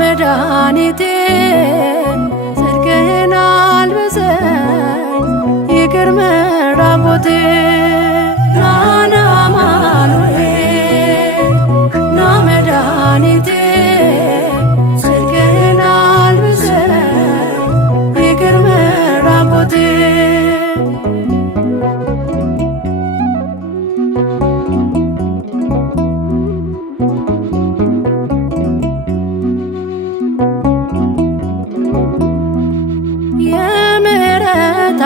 መድኃኒቴ ጽድቅህን አልብሰኝ ይቅር መራቆቴ ና አማኑኤል ና መድኃኒቴ ጽድቅህን አልብሰኝ ይቅር መራቆቴ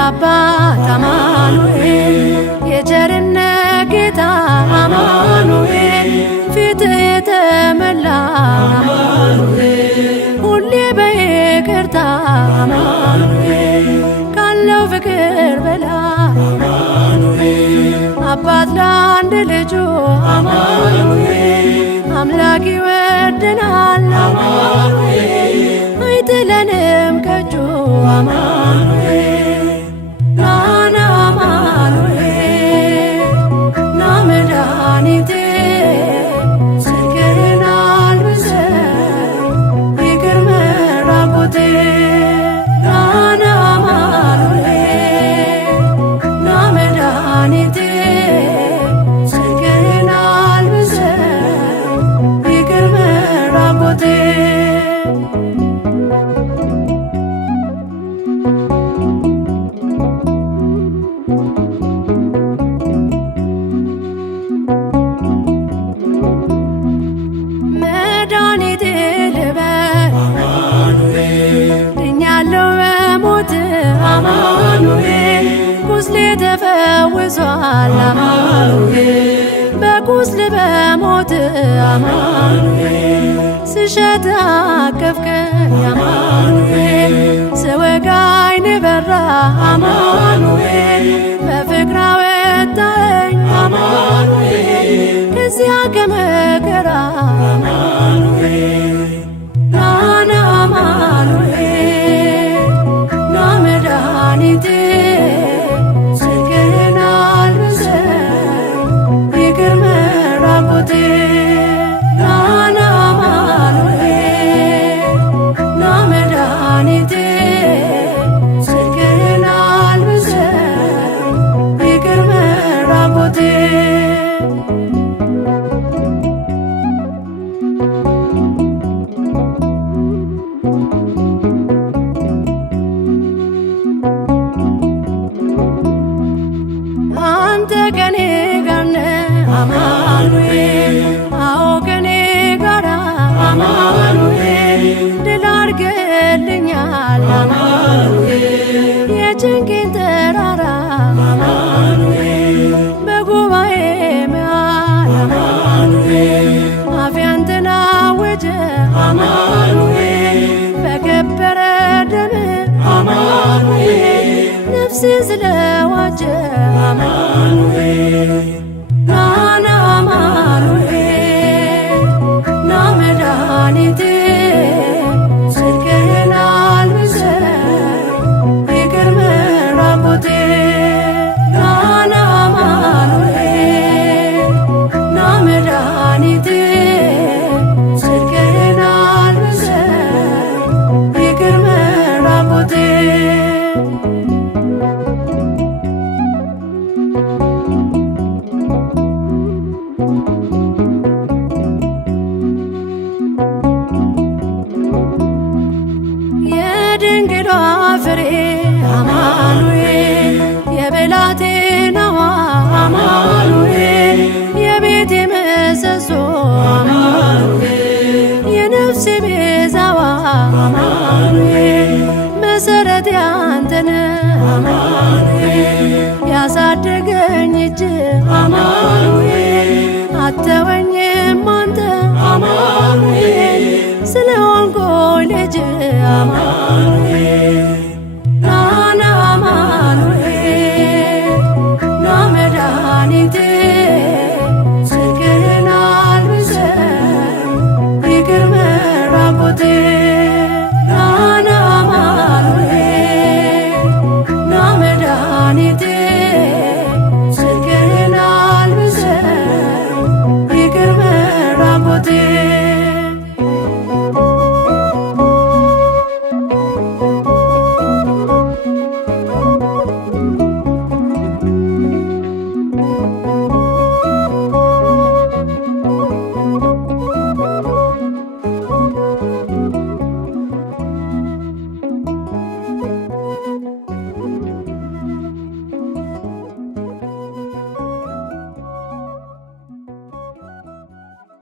አባት አማኑኤል የቸርነት ጌታ አማኑኤል ፊትህ የተመላ አማኑኤል ሁሌ በይቅርታ አማኑኤል ካለው ፍቅር በላይ አማኑኤል አባት ለአንድ ልጁ አማኑኤል አምላክ ይወደናል አማኑኤል አይጥለንም ከእጁ አማኑኤል መድኃኒቴ ጽድቅህን አልብሰኝ ይቅር መራቆቴ ና አማኑኤል ና መድኃኒቴ ጽድቅህን አልብሰኝ ይቅር መራቆቴ አማኑኤል ቁስሌ ተፈውሷል አማኑኤል በቁስል በሞት አማኑኤል ስሸት አቀፍከኝ አማኑኤል ስወጋኝ በራ አማኑኤል በፍቅር አወጣኸኝ አማኑኤል ከዚያ ከመከራ አማኑኤል ና አማኑኤል ና መድኃኒቴ ጽድቅህን አልብሰኝ ይቅር መራቆቴ ና አማኑኤል ና መድኃኒቴ ጽድቅህን አልብሰኝ ይቅር መራቆቴ አንተ ከኔ ጋር ነህ አማኑኤል አዎ ከኔ ጋር አማኑኤል ድል አድርገህልኛል አማኑኤል የጭንቄን ተራራ አማኑኤል በጉባኤ መሃል አማኑኤል አፌ አንተን አወጀ አማኑኤል በከበረ ደምህ አማኑኤል ነፍሴ ስለዋጀ አማኑኤል ና አማኑኤል ና መድኃኒቴ ጽድቅህን አልብሰኝ ይቅር መራቆቴ ና አማኑኤል ና መድኃኒቴ ጽድቅህን አልብሰኝ ይቅር መራቆቴ የድንግሏ ፍሬ አማኑኤል የብላቴናዋ አማኑኤል የቤቴ ምሰሶ አማኑኤል የነፍሴ ቤዛዋ አማኑኤል መሰረቴ አንተ ነህ አማኑኤል ያሳደገኝ እጅ አማኑኤል አተወኝም አንተ አማኑኤል ስለሆንኩኝ ልጅ አማኑኤል ና አማኑኤል ና መድኃኒቴ ጽድቅህን አልብሰኝ ይቅር መራቆቴ